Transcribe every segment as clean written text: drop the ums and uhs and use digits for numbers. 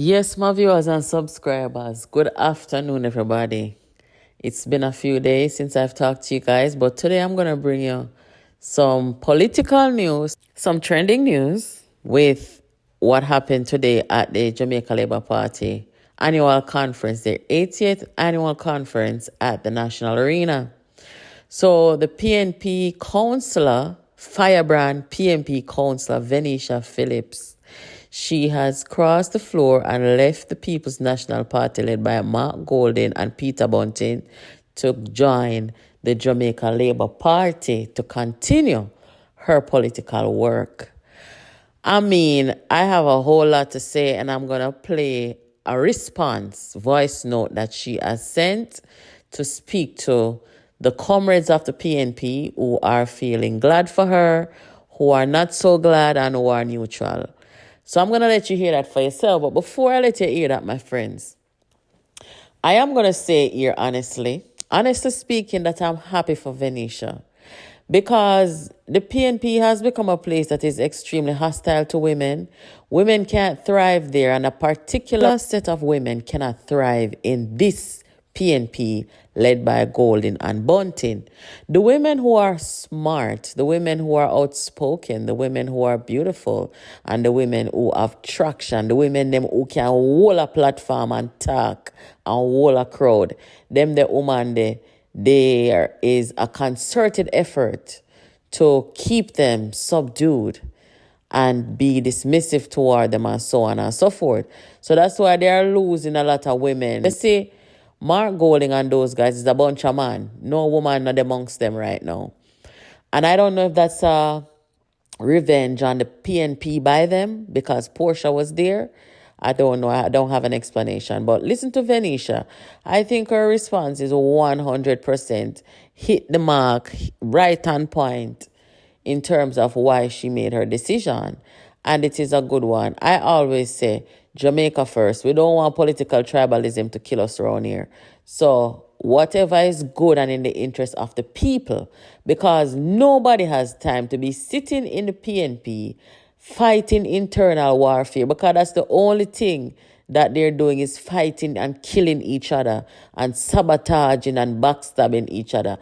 Yes, my viewers and subscribers, good afternoon, everybody. It's been a few days since I've talked to you guys, but today I'm going to bring you some political news, some trending news with what happened today at the Jamaica Labour Party annual conference, their 80th annual conference at the National Arena. So the PNP councillor, Firebrand PNP councillor Venesha Phillips, she has crossed the floor and left the People's National Party led by Mark Golding and Peter Bunting to join the Jamaica Labour Party to continue her political work. I mean, I have a whole lot to say, and I'm going to play a response voice note that she has sent to speak to the comrades of the PNP who are feeling glad for her, who are not so glad, and who are neutral. So I'm going to let you hear that for yourself. But before I let you hear that, my friends, I am going to say here honestly speaking, that I'm happy for Venesha. Because the PNP has become a place that is extremely hostile to women. Women can't thrive there, and a particular set of women cannot thrive in this PNP led by Golding and Bunting. The women who are smart, the women who are outspoken, the women who are beautiful, and the women who have traction, the women them who can hold a platform and talk and hold a crowd, them the woman there is a concerted effort to keep them subdued and be dismissive toward them and so on and so forth. So that's why they are losing a lot of women. They say Mark Golding and those guys is a bunch of man. No woman not amongst them right now. And I don't know if that's a revenge on the PNP by them because Portia was there. I don't know. I don't have an explanation. But listen to Venesha. I think her response is 100% hit the mark, right on point in terms of why she made her decision. And it is a good one. I always say, Jamaica first. We don't want political tribalism to kill us around here. So whatever is good and in the interest of the people, because nobody has time to be sitting in the PNP fighting internal warfare, because that's the only thing that they're doing is fighting and killing each other and sabotaging and backstabbing each other.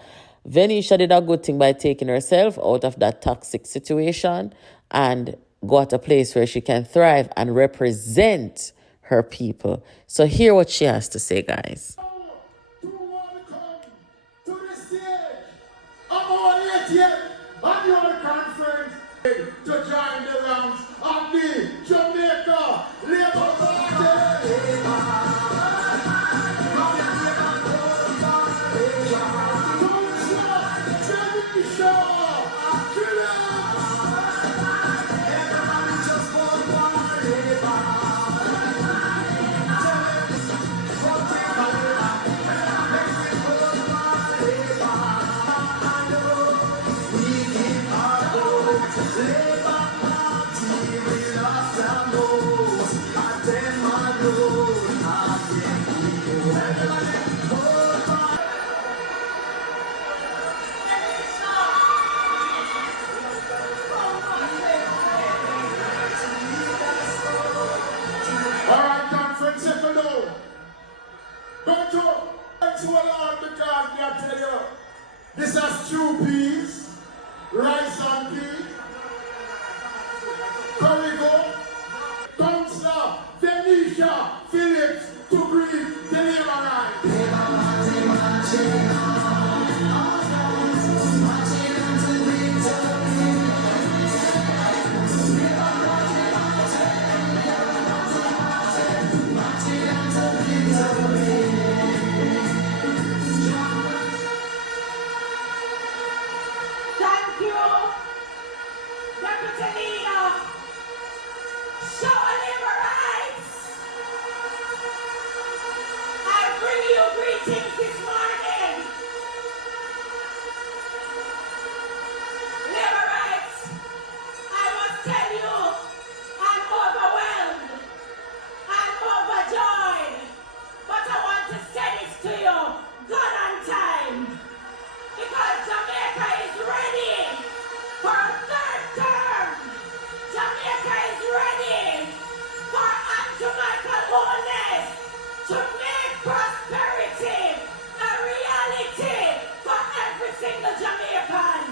Venesha did a good thing by taking herself out of that toxic situation and got a place where she can thrive and represent her people. So hear what she has to say, guys. To welcome to the stage of our 80th annual conference to join the ranks of the Jamaica Labour Party. This has 2 peas, rice and peas, Corrigo, Councillor Venesha Phillips to greet the Jamaica is ready for Jamaica to make prosperity a reality for every single Jamaican.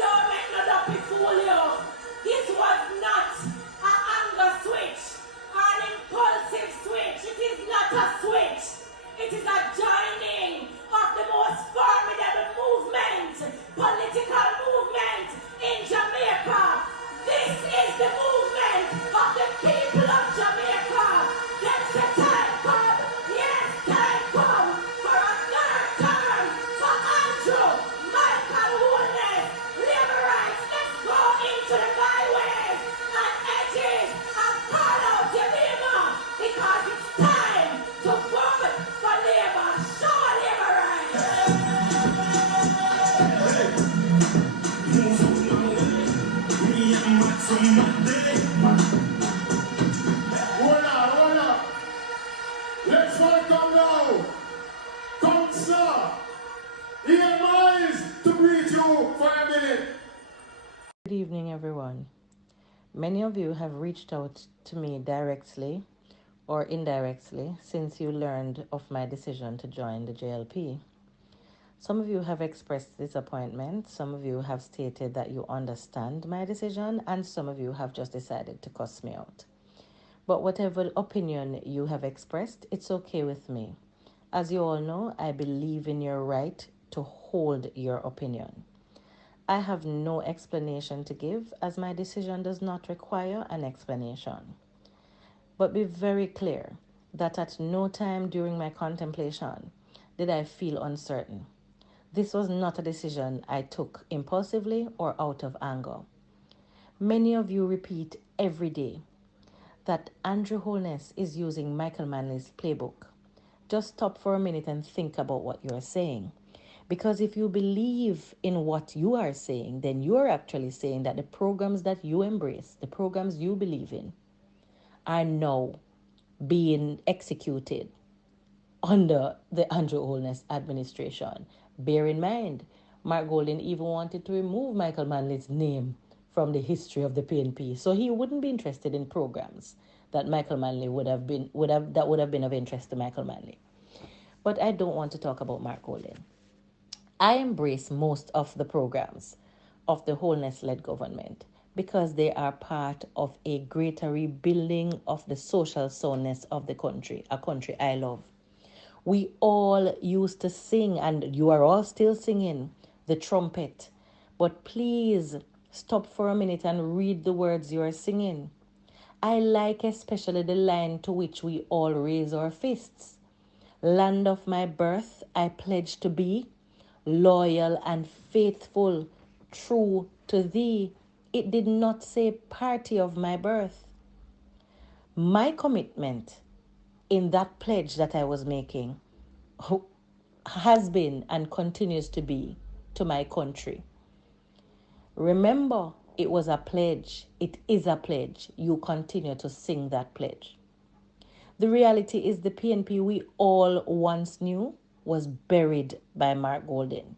Don't make no duppy fool you. This was not an anger switch, an impulsive switch. It is not a switch. It is a joining of the most formidable movement, political movement in Jamaica. This is the movement of the people of Jamaica. Them say time come, yes, time come for a third term for Andrew, Michael Holness, labor rights. Let's go into the byways and edges and call out your neighbor because it's time to vote for labor. Show labor rights. Hold on. Let's welcome now, Councillor. He advised to greet you for a minute. Good evening, everyone. Many of you have reached out to me directly or indirectly since you learned of my decision to join the JLP. Some of you have expressed disappointment, some of you have stated that you understand my decision, and some of you have just decided to cuss me out. But whatever opinion you have expressed, it's okay with me. As you all know, I believe in your right to hold your opinion. I have no explanation to give as my decision does not require an explanation. But be very clear that at no time during my contemplation did I feel uncertain. This was not a decision I took impulsively or out of anger. Many of you repeat every day that Andrew Holness is using Michael Manley's playbook. Just stop for a minute and think about what you are saying. Because if you believe in what you are saying, then you are actually saying that the programs that you embrace, the programs you believe in, are now being executed under the Andrew Holness administration. Bear in mind, Mark Golding even wanted to remove Michael Manley's name from the history of the PNP, so he wouldn't be interested in programs that Michael Manley would have been of interest to Michael Manley. But I don't want to talk about Mark Golding. I embrace most of the programs of the Holness-led government because they are part of a greater rebuilding of the social soundness of the country, a country I love. We all used to sing, and you are all still singing, the trumpet. But please stop for a minute and read the words you are singing. I like especially the line to which we all raise our fists. Land of my birth, I pledge to be loyal and faithful, true to thee. It did not say party of my birth. My commitment in that pledge that I was making has been and continues to be to my country. Remember, it was a pledge. It is a pledge. You continue to sing that pledge. The reality is the PNP we all once knew was buried by Mark Golding.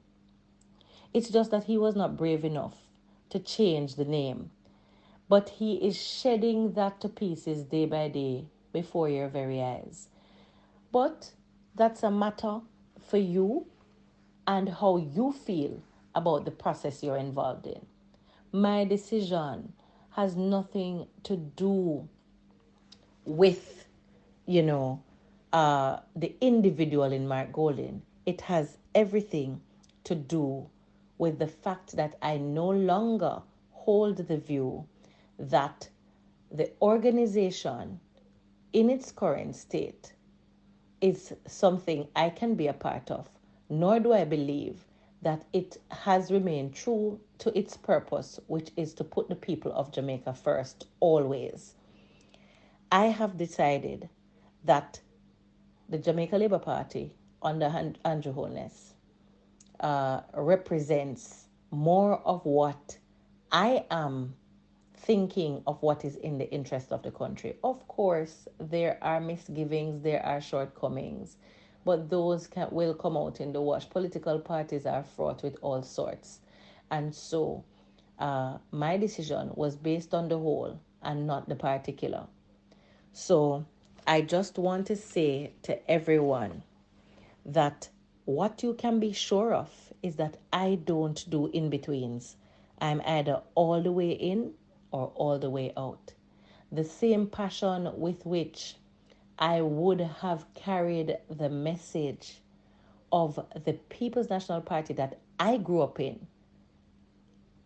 It's just that he was not brave enough to change the name. But he is shedding that to pieces day by day before your very eyes. But that's a matter for you and how you feel about the process you're involved in. My decision has nothing to do with, the individual in Mark Golding. It has everything to do with the fact that I no longer hold the view that the organization in its current state is something I can be a part of, nor do I believe that it has remained true to its purpose, which is to put the people of Jamaica first, always. I have decided that the Jamaica Labour Party under Andrew Holness represents more of what I am thinking of what is in the interest of the country. Of course, there are misgivings, there are shortcomings, but those will come out in the wash. Political parties are fraught with all sorts. And so my decision was based on the whole and not the particular. So I just want to say to everyone that what you can be sure of is that I don't do in betweens. I'm either all the way in or all the way out. The same passion with which I would have carried the message of the People's National Party that I grew up in.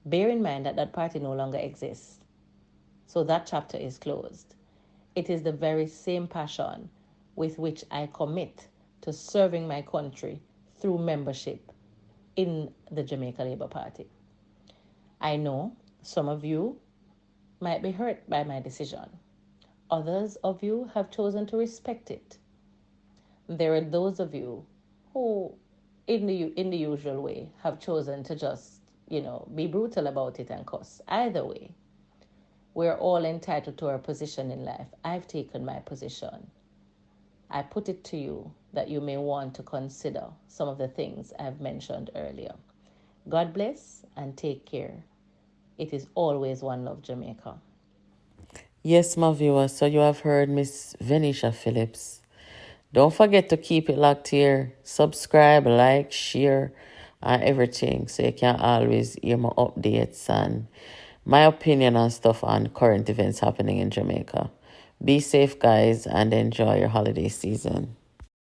Bear in mind that that party no longer exists. So that chapter is closed. It is the very same passion with which I commit to serving my country through membership in the Jamaica Labour Party. I know some of you might be hurt by my decision. Others of you have chosen to respect it. There are those of you who, in the usual way, have chosen to just, be brutal about it and cuss. Either way, we're all entitled to our position in life. I've taken my position. I put it to you that you may want to consider some of the things I've mentioned earlier. God bless and take care. It is always one love, Jamaica. Yes, my viewers, so you have heard Miss Venesha Phillips. Don't forget to keep it locked here. Subscribe, like, share, and everything so you can always hear my updates and my opinion on stuff on current events happening in Jamaica. Be safe, guys, and enjoy your holiday season.